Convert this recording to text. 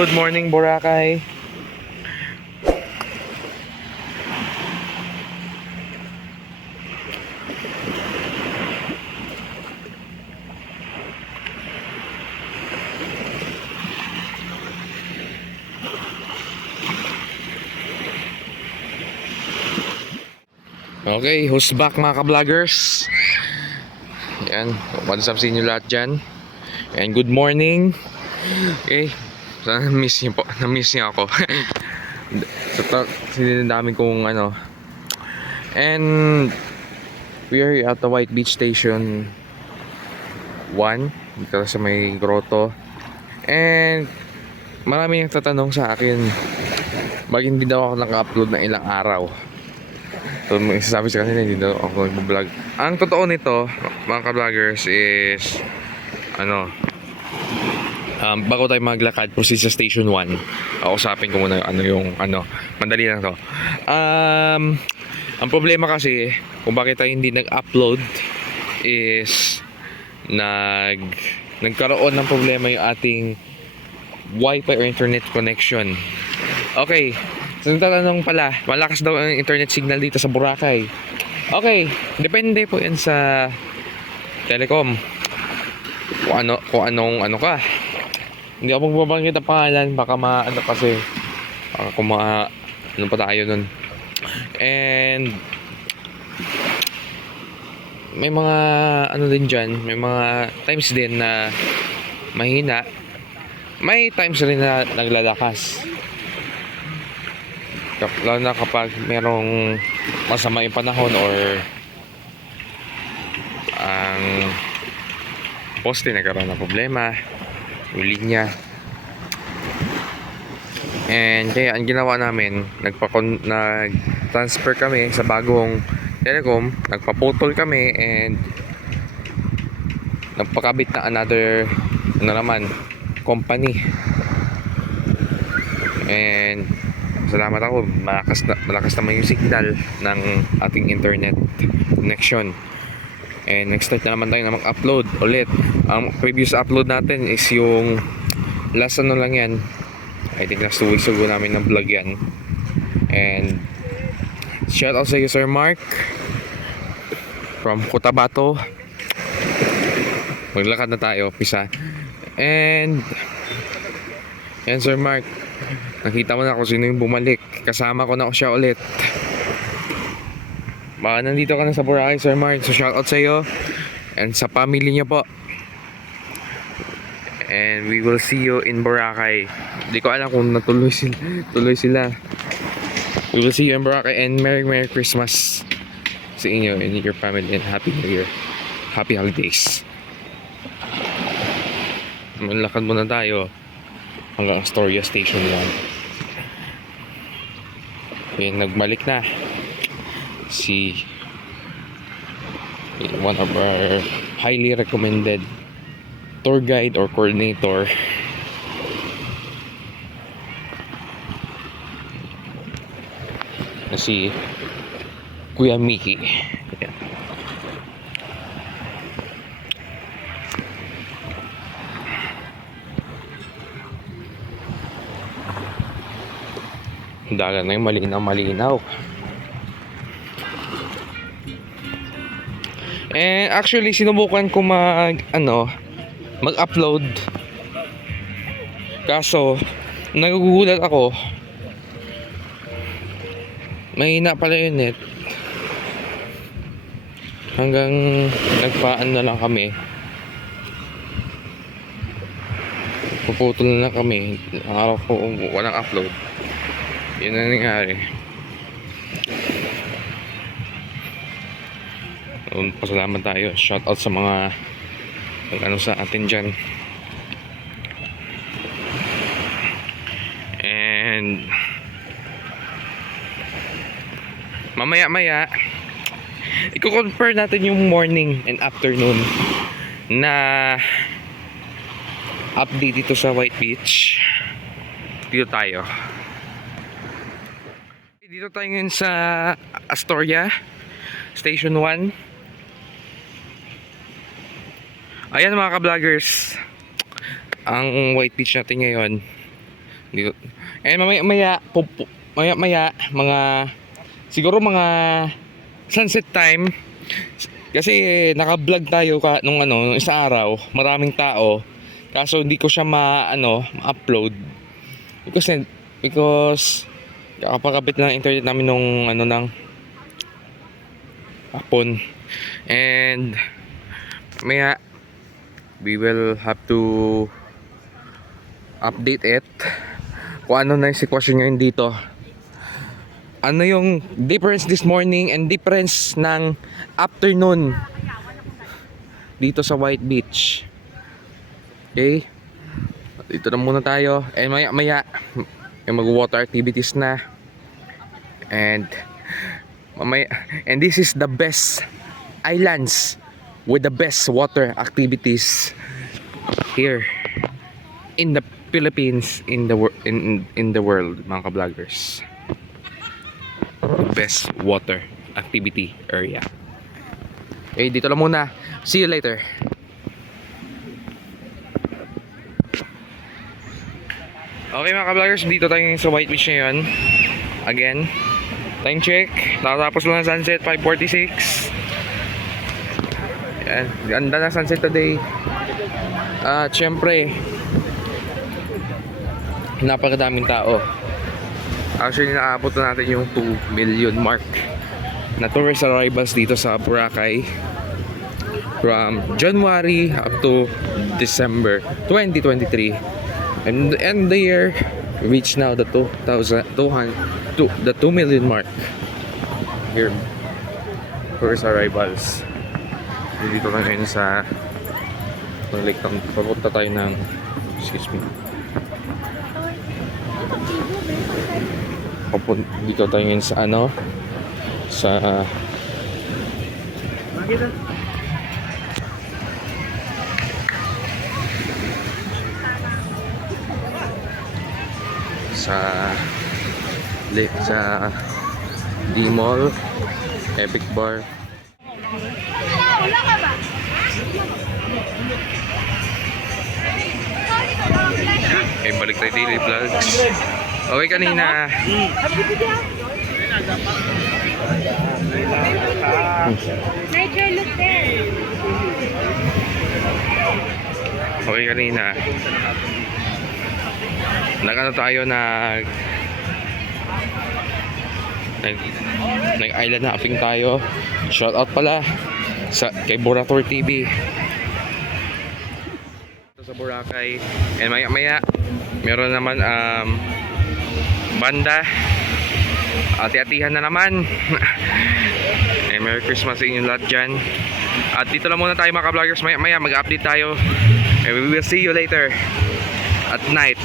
Good morning, Boracay. Okay, who's back mga ka-vloggers? Yan, what's up sa inyo lahat dyan? And good morning. Okay, sana na-miss niyo po. Na-miss niyo ako. Sininamin kong ano. And we are at the White Beach Station 1 dito sa may grotto. And marami yung tatanong sa akin, bakit hindi daw ako naka-upload na ilang araw. So, sabi sa kanila hindi daw ako nag-vlog. Ang totoo nito mga ka-vloggers is bago tayo maglakad, proceed sa station 1. Usapin ko muna madali lang to. Ang problema kasi kung bakit tayo hindi nag-upload is nagkaroon ng problema yung ating wifi or internet connection. Okay, so tatanong pala, malakas daw ang internet signal dito sa Boracay. Okay, depende po yan sa telecom. Kung anong ka. Hindi ako magbabanggit ang pangalan, baka kasi baka ano pa tayo nun. And may mga din dyan, may mga times din na mahina, may times rin na naglalakas, lalo na kapag merong masama yung panahon or ang poste nagkaroon ng problema yung linya. And kaya ang ginawa namin, nag-transfer kami sa bagong telecom, nagpaputol kami and nagpakabit na another company. And salamat ako, malakas naman yung signal ng ating internet connection. And next start na naman tayo na mag-upload ulit. Ang previous upload natin is yung last lang yan, I think last 2 weeks ago namin ng vlog yan. And shout out sa iyo Sir Mark from Cotabato. Maglakad na tayo, pisa. And yan Sir Mark, nakita mo na kung sino yung bumalik. Kasama ko na siya ulit. Baka nandito ka na sa Boracay Sir Mark, so shout out sa iyo and sa family niyo po. And we will see you in Boracay. Hindi ko alam kung tuloy sila. We will see you in Boracay and Merry Christmas sa inyo and your family and Happy New Year. Happy holidays. Malakad muna tayo hanggang Astoria Station 1. Okay, nagbalik na si one of our highly recommended tour guide or coordinator, na si Kuya Mickey. Ayan. Dagat na yung malinaw. And actually sinubukan ko mag-upload, kaso nagugulat ako, mahina pala yung net. Hanggang na lang kami, puputol na lang kami. Ang araw ko walang upload, yun na nangyari. Pasalamat tayo, shout out sa mga sa atin dyan. And mamaya i-compare natin yung morning and afternoon na update dito sa White Beach. Dito tayo ngayon sa Astoria Station 1. Ayan mga ka-vloggers, ang White Beach natin ngayon. Dito. And mamaya mga siguro mga sunset time kasi naka-vlog tayo nung nung isang araw, maraming tao. Kaso hindi ko siya ma-upload because kakapagkabit ng internet namin nung ng hapon. And maya we will have to update it kung ano na yung sitwasyon ngayon dito. Ano yung difference this morning and difference ng afternoon dito sa White Beach. Okay? Dito na muna tayo. And maya yung mag-water activities na. And this is the best islands with the best water activities here in the Philippines, in the world, mga ka-vloggers. Best water activity area. Okay, dito lang muna. See you later. Okay mga ka-vloggers, dito tayo sa White Beach ngayon. Again, time check. Nakatapos lang ang sunset, 5:46. Yan, ganda na sunset today. At syempre, napakadaming tao. Actually, nakaabot na natin yung 2 million mark na tourist arrivals dito sa Boracay from January up to December 2023. And the year reached now the 2 million mark here. Tourist arrivals. Dito na ngayon sa Lake Town. Papunta tayo ng, excuse me, dito tayo ngayon sa sa D-Mall Epic Bar. Okay, balik tayo daily vlogs. Okay, kanina Nature look there. okay, kanina tayo nag-island hopping tayo. Shout out pala kay Borator TV sa Boracay. And maya meron naman banda. Ati-atihan na naman. And Merry Christmas sa inyong lahat dyan. At dito lang muna tayo mga ka-vloggers. Maya mag-update tayo. And we will see you later at night.